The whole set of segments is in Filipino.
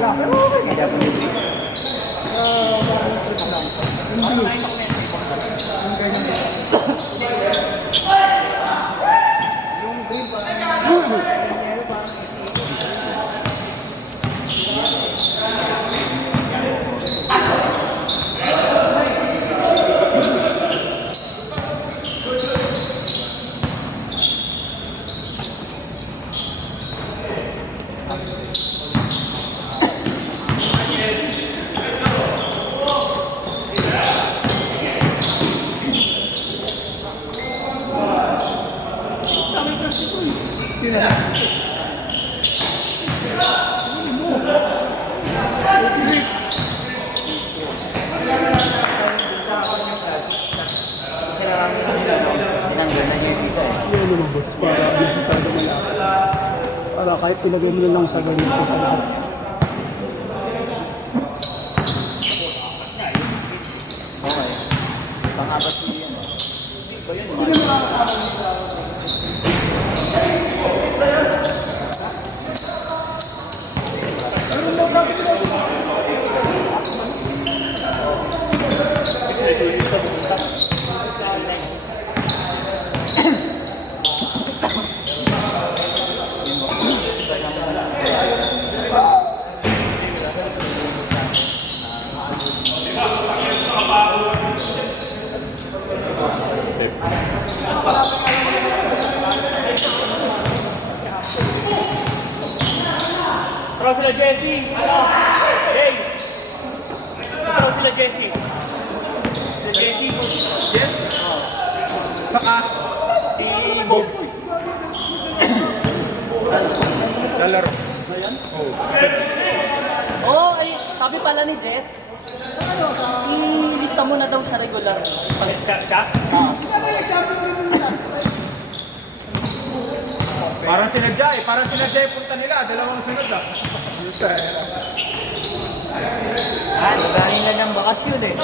lang. Pero okay. Kaya po yung green. Parang trip lang. Hindi. Yung ganyan din. Yung green parang... Para kahit ilagay mo lang sa ganito. Okay. Pangapat po yan. Ito yun. Tara sila Jessie! Hey! Tara sila Jessie! Si Jessie! Yes? Saka si Bob. Lalaro. Oo, ay, sabi pala ni Jess, ilista mo na daw sa regular. Pag-cut ka? Parang sinadya eh. Parang sinadya yung punta nila. Dalawang sunod ah. Galing na ng bakasyon eh.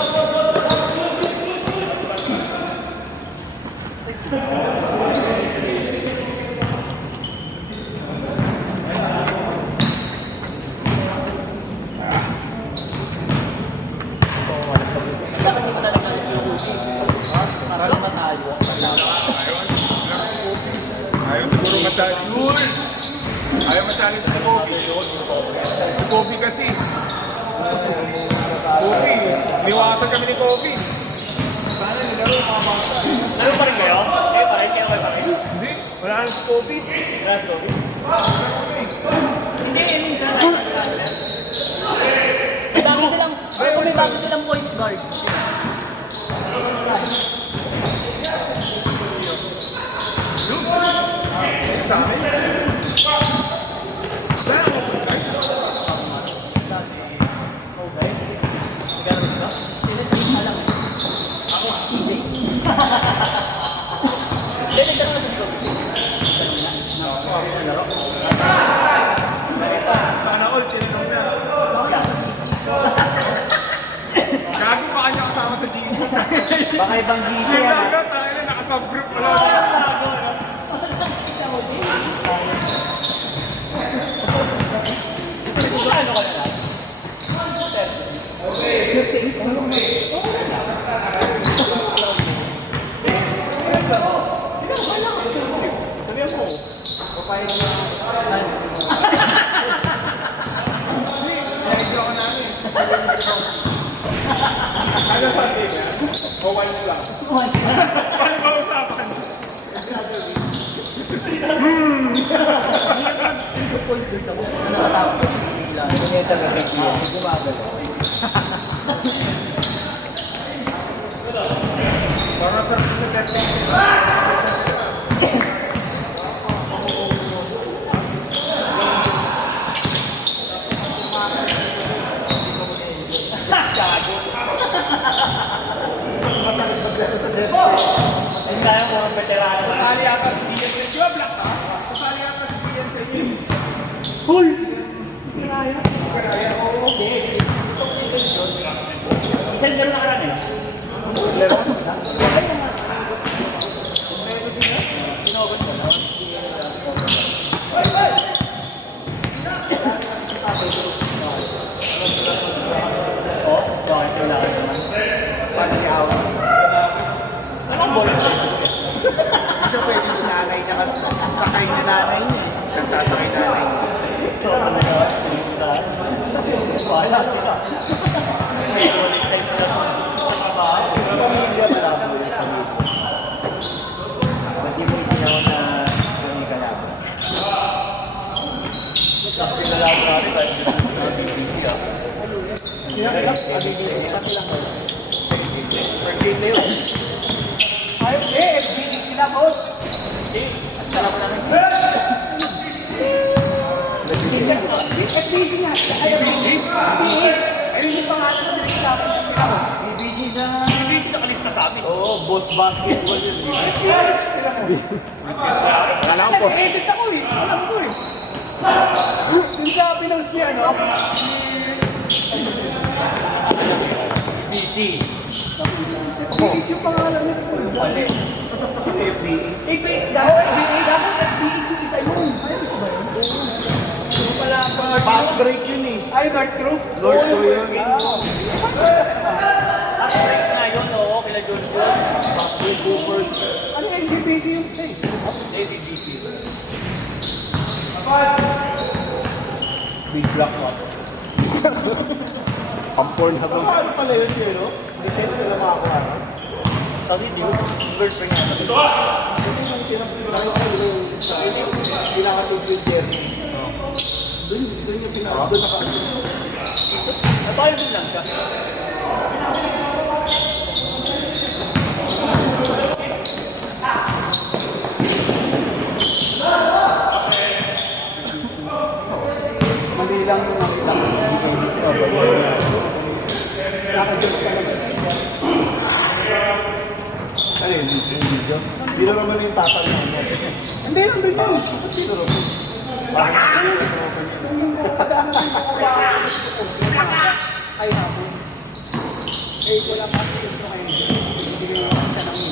Para naman tayo. Ayaw siguro ma-challenge. Ayaw ma-challenge si Kobe. Si Kobe kasi. Kobe. Niwasan kami ni Kobe. Sana nilaro mga bata. Ano pa rin kayo? Eh, pa rin kayo pa rin. Hindi. Wala na si Kobe. Wala si Kobe. Hindi, minsan. May bago silang point guard. Sana all, tinanong na. Gago pa kanya kasama sa GC. Baka ibang Yung gigi yan. gago, tayo na naka-subgroup pala. Ano sabi niya? O once lang. Paano ba usapan? Hindi yan sa gagawin niya. Gumagalo. Para sa Hindi tayo mga veterano. Kasali ata si Ian sa inyo. Black ha? Kasali ata si Ian sa inyo. Cool! Isang gano'n na karami. Bahala sila. Ulit tayo sila. Pamilya pala ako. Pati mo ginawa na Johnny Calabro. Sabi na lang natin kahit hindi na BBC ah. First game na yun. Ay, FBD sila, boss. Ang sarap na rin. FBD nga. Ay, FBD. Ay, hindi pa nga ito. BBG na... BBC nakalista sa amin. Oo, boss basketball yun. Alam ko. Edit ako eh. Alam ko eh. Yung sa pinost niya, ano? BBC. Edit yung pangalan niya. Mali. FBA. Dapat FBA yung isa yun. Fast break yun eh. Ay, Dark Crew? Lord ko yun. At break na yun, oo, kila John Paul. Fast Cooper. Ano yung LGBT yung say? ABC. Big Black Rock. Pampon na ba? Ano pala yun yun, no? December na lang makakuha. Sabi, di ko, girlfriend nga. Pinakatug yung Jeremy. Doon yung pinakatug. Nabayo din lang siya. Mali lang yung nakita ko. Nakadiyos ka lang. Ano yun? Yung video? Hindi na naman yung tatanong mo. Hindi, nandun yun. Ay, hapon. Eh, wala pa kasi ito kayo. Bibigyan lang siya ng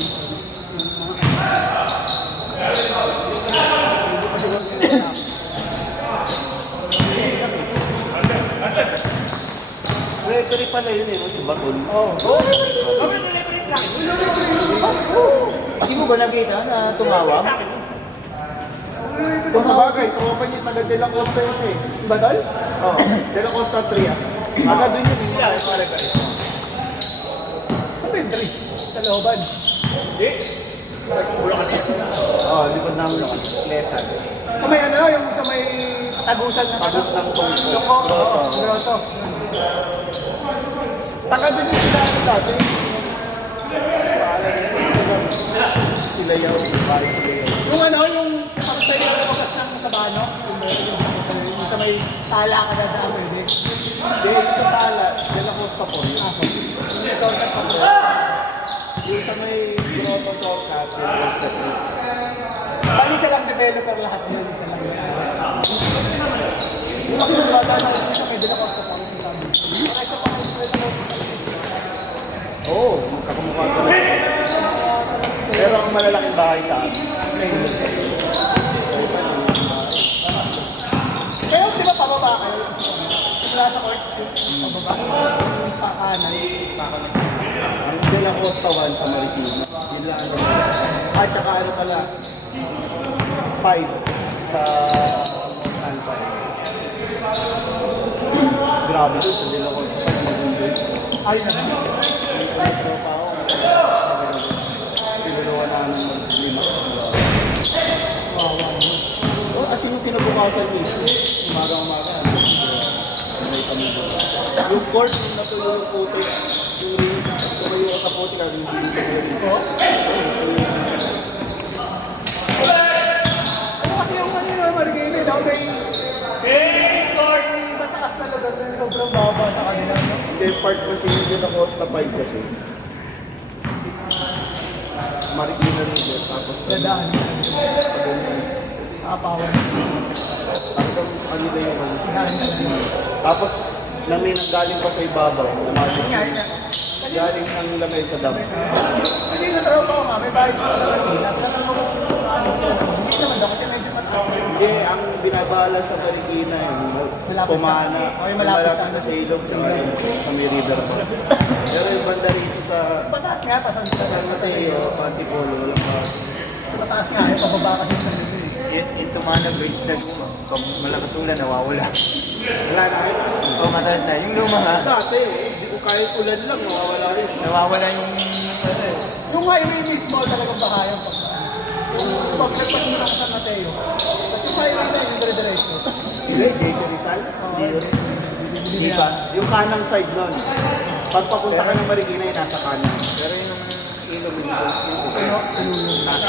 Referee pala yun eh, no? Si Batul. Oo. Hindi mo ba nakita na tumawag? Kung sa bagay, tumapan niya taga De La Costa yun eh. Badal? Oo, De La Costa 3 ah. Aga doon yun, hindi na pare ka. Ano yung drink? Sa looban. Oo, likod namin yung lesan. Sa may ano, yung sa may tagusan na Pagos ng tungkol. Loko. Grotto. Taga doon yung sila ano dati. Sila yaw, pare sila yaw. Yung ano, yung pagtay na wakas ng Sabano, yung sa may tala ka na daan, pwede. Hindi, yung sa tala, De La Costa po yun. Yung shortcut pa po. Yung sa may grotto shortcut, De La Costa po. Bali silang developer lahat yun, isa lang yung ayos. Yung ako yung bata na isa may dila ko sa pangit yung sabi. Yung isa pa kayo sa Oo, magkakamukha ko. Pero ang malalaking bahay sa akin. Pero di ba pababa kayo? Mula sa court, pababa. Yung pakanan. Ang De La Costa 1 sa Marikina. Yun lang ano. At saka ano pala, 5 sa Alpha. Grabe doon sa De La Costa 5 maganda yun. Ay, naman. Pero pa ako, pinuruan na ng lima. Oo, kasi yung kinabukasan mismo, umaga-umaga, may kami doon. Yung court, yung natuloy yung puti, yung ring, tumayo ka sa puti, kaya yung hindi ko. Ano kasi yung kanina, Marigay daw may... Matakas na lugar na sobrang baba sa kanila. No? Hindi, part kasi yung De La Costa 5 kasi. Marikina rin dyan, tapos Dadaan. Nakapawan. hanggang kanila yung ano. Dadaan. Tapos, lamay nang galing pa sa ibabaw. Lumating. Nga, nga. Galing ang lamay sa dam. Hindi na trabaho ko nga, may bayad ko sa kanila. Hindi naman daw kasi medyo mataas. Hindi, ang binabala sa Marikina yung Malapit Pumana. sa- okay, malapit sa ano. sa ilog, tsaka yung sa may river. Pero yung banda rito sa Mataas nga, pasan sa San Mateo, Antipolo, walang pa. mataas nga, pababa kasi sa nito eh. Into mana grades na luma. Pag malakas ulan, nawawala. Wala na kayo. O mataas na. Yung luma ha, Dati, hindi ko kahit ulan lang, mawawala rin. nawawala yung... Yung highway mismo talagang bahayang pag yung pag nagpasunod ka sa Mateo. Kasi sa highway na yung dire-diretso. Hindi, Jason Rizal. Hindi pa. Yung kanang side nun. Pag papunta ka ng Marikina, yung nasa kanan. Pero yung nasa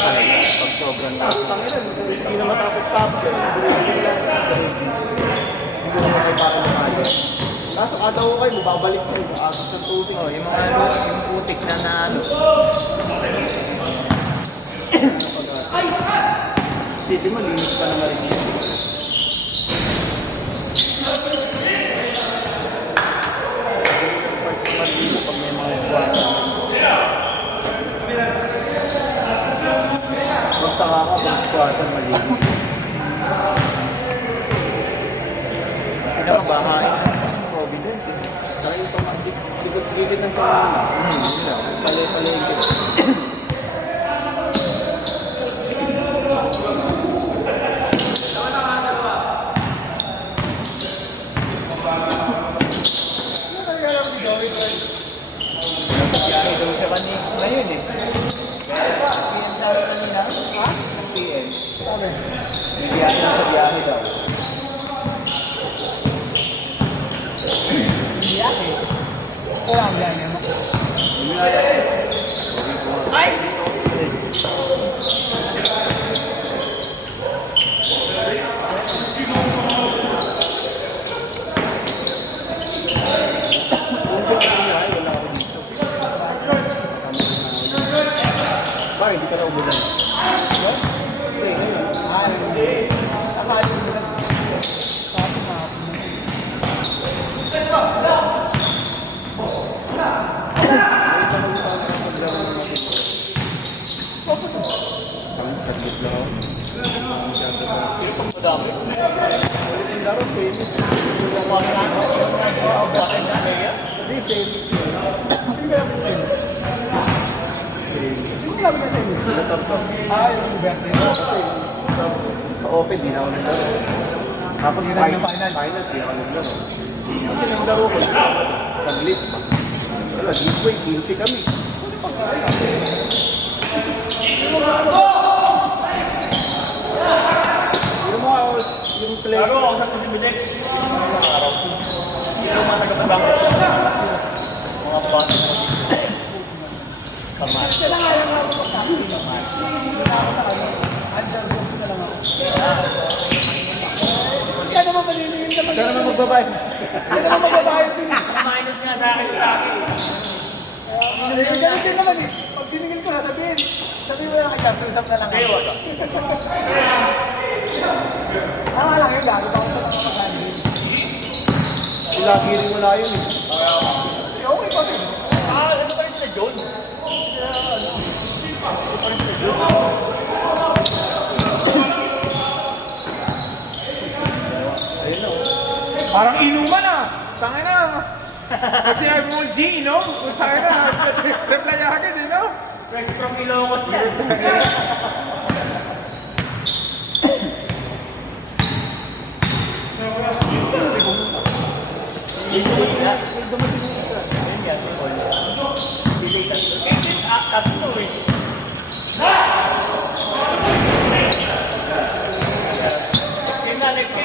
kanila, pag sobrang lakas. Tangilan, hindi na matapos-tapos yun. Hindi na kayo para lumayan. Nasa kada ko kayo, babalik kayo. Agos ng tubig. Oh, yung mga ano, yung putik na ano. Sige mo, linis ka na Marikina. Pag may mga buwan. Magtaka ka kung squatan malinis. Pinakabahay. Provident. Saka yung gilid ng pangalan. Pali-palengke. Biyahe daw siya ngayon eh. PN sa akin kanina. Ha? PN. Sabi, Biyahe na sa biyahe daw. biyahe. Kaya ang biyahe mo. Bakit hindi ka na umulan? Ay, hindi. Akali mo lang. Sabi na ako. Saglit lang ako. Madami. Yung laro, famous. Yung mga bakit na kaya? Hindi, famous yun. Hindi kaya po sa'yo. Sino lang na sa'yo? Ah, yung birthday mo. Kasi sa open, di na ako naglaro. Tapos Hindi na final, yung final. final, di ako naglaro. Kasi naglaro ko, saglit. Wala, giveaway, guilty kami. Yung mga, yung play. Laro ako sa posibilidad. Isang araw. Yung mga nagpapagbangot sa mga bata mo. Kamat. Sila nga yung ako sa akin. Hindi na ako sa kanya. Underdog na lang ako. Kaya naman maniningin naman. Kaya naman magbabay. Kaya naman magbabayad din. Minus nga sa akin lagi. Ganun din naman eh. Pag tiningin ko na, sabihin mo lang kaya, susap na lang ako. Kayo wala. Lang yun, lalo pa ako sa mga magandang. Lagi rin wala yun eh. Okay pa rin. Ano pa rin sila John? Ayun na. Parang inuman ah. Tangin na. Pag sinabi mo G, no? Tangin na. Reply agad eh, no? Fresh from Ilocos yan.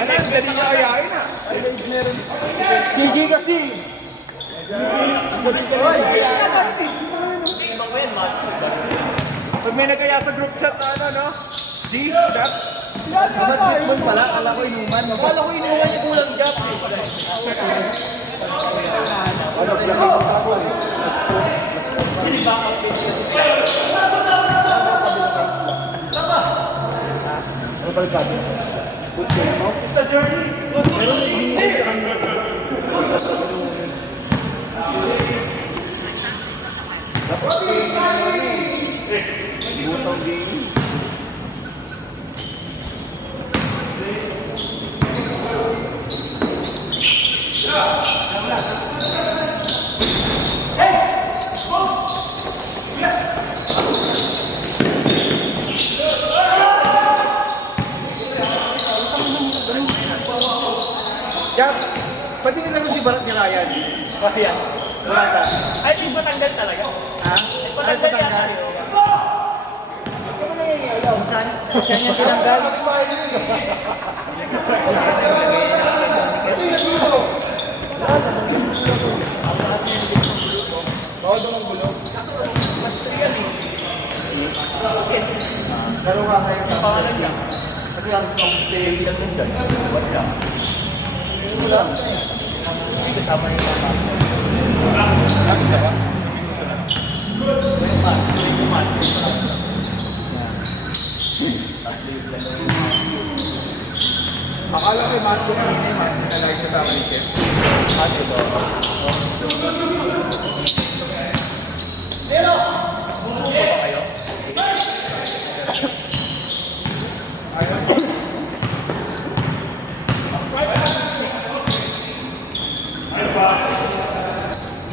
Ano, ang dali niya ayain ah. Sige kasi. Pag may nagkaya sa group chat na ano, no? G, that? Mag-checkman pala, kala ko inuman. Akala ko inuwan niya kulang job eh. Ano, plakit ako eh. Ano ba sabi? Good game mo? Sa journey. Dapat butang game. Japs, ba't hindi naman si Barat ni Ryan? Ayan. Mata. Ay, may patanggal talaga. Ha? May patanggal yata. Saan niya tinanggal? Bawal daw ang gulong. Dalawa kayo sa pangalan lang. Kasi ang stay lang yun dyan. Wala. Wala. Hindi kasama yung mga. Lagi ka ba? Akala ko yung mat ko kanina yung mat na lagi kasama ni Ken. Ate do.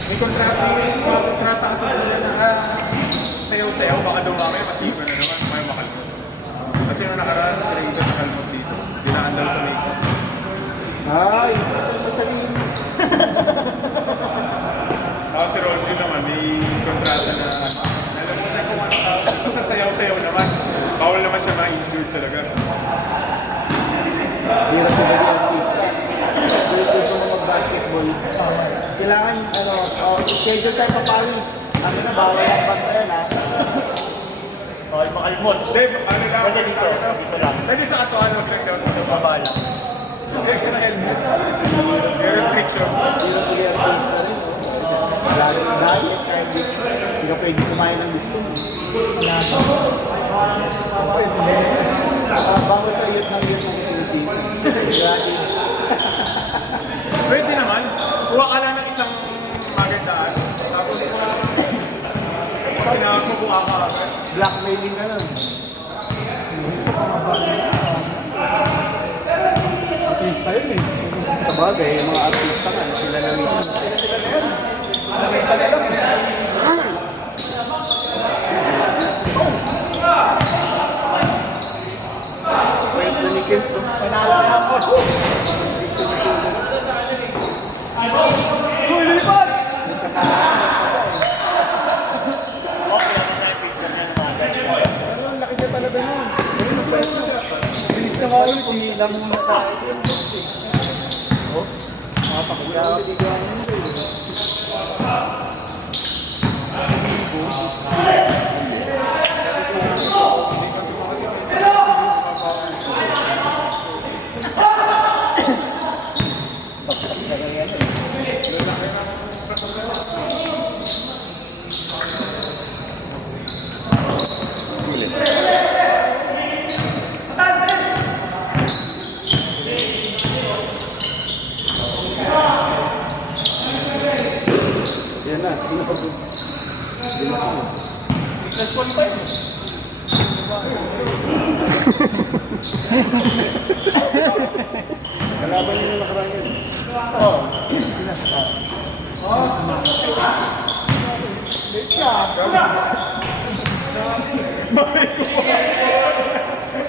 May kontrata kasi sila na sayaw-sayaw, baka dumami, masipa na naman, may makalmo. Kasi nung nakaraan, sila ito sa kalmot dito. Dinaandal sa makeup. Ay, masalim. Tapos si Rolly naman, may kontrata na nalamunan kung ano ka. Sa sayaw-sayaw naman, bawal naman siya ma-injured talaga. Hirap na gawin ang pista. Gusto mo mag-basketball. Kailangan, schedule tayo pa Paris. Ano na, bawal ang basta yan, ha? Okay, makalmot. Dave, ano lang? Pwede dito. Dito lang. Pwede sa ato, ano, straight down sa baba. Baba lang. Direction na helmet. May restriction. Hirap na gawin ang pista rin, no? Lagi na diet, kaya hindi ka pwede kumain ng gusto mo. Bawal tayo yun ng Philippines. Pwede naman. Kuha ka lang ng isang magandaan. Tapos, pinakakuha ka agad. Blackmailing na lang. Artista yun eh. Sabagay, yung mga artista nga, sila na mismo. Wait, nanikins to. Panalo na ako. Uy, lipat! Ang laki niya talaga nun. Bilis na nga ulit, hilang muna tayo. Yan na, hindi na pag... Kalaban nyo na nakaraan yun.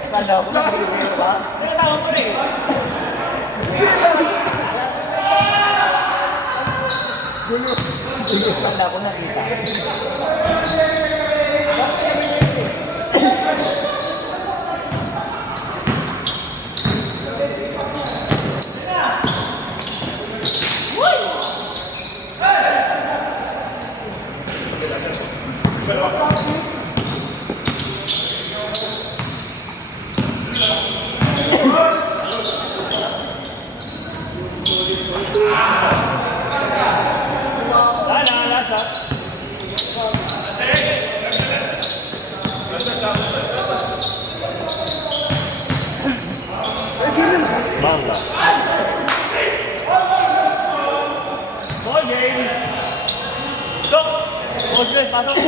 Kala ko na bibiro ba? Tawag ko rin. Kala ko nakita. Bangga. Ball game! Stop! Ball game, pasok!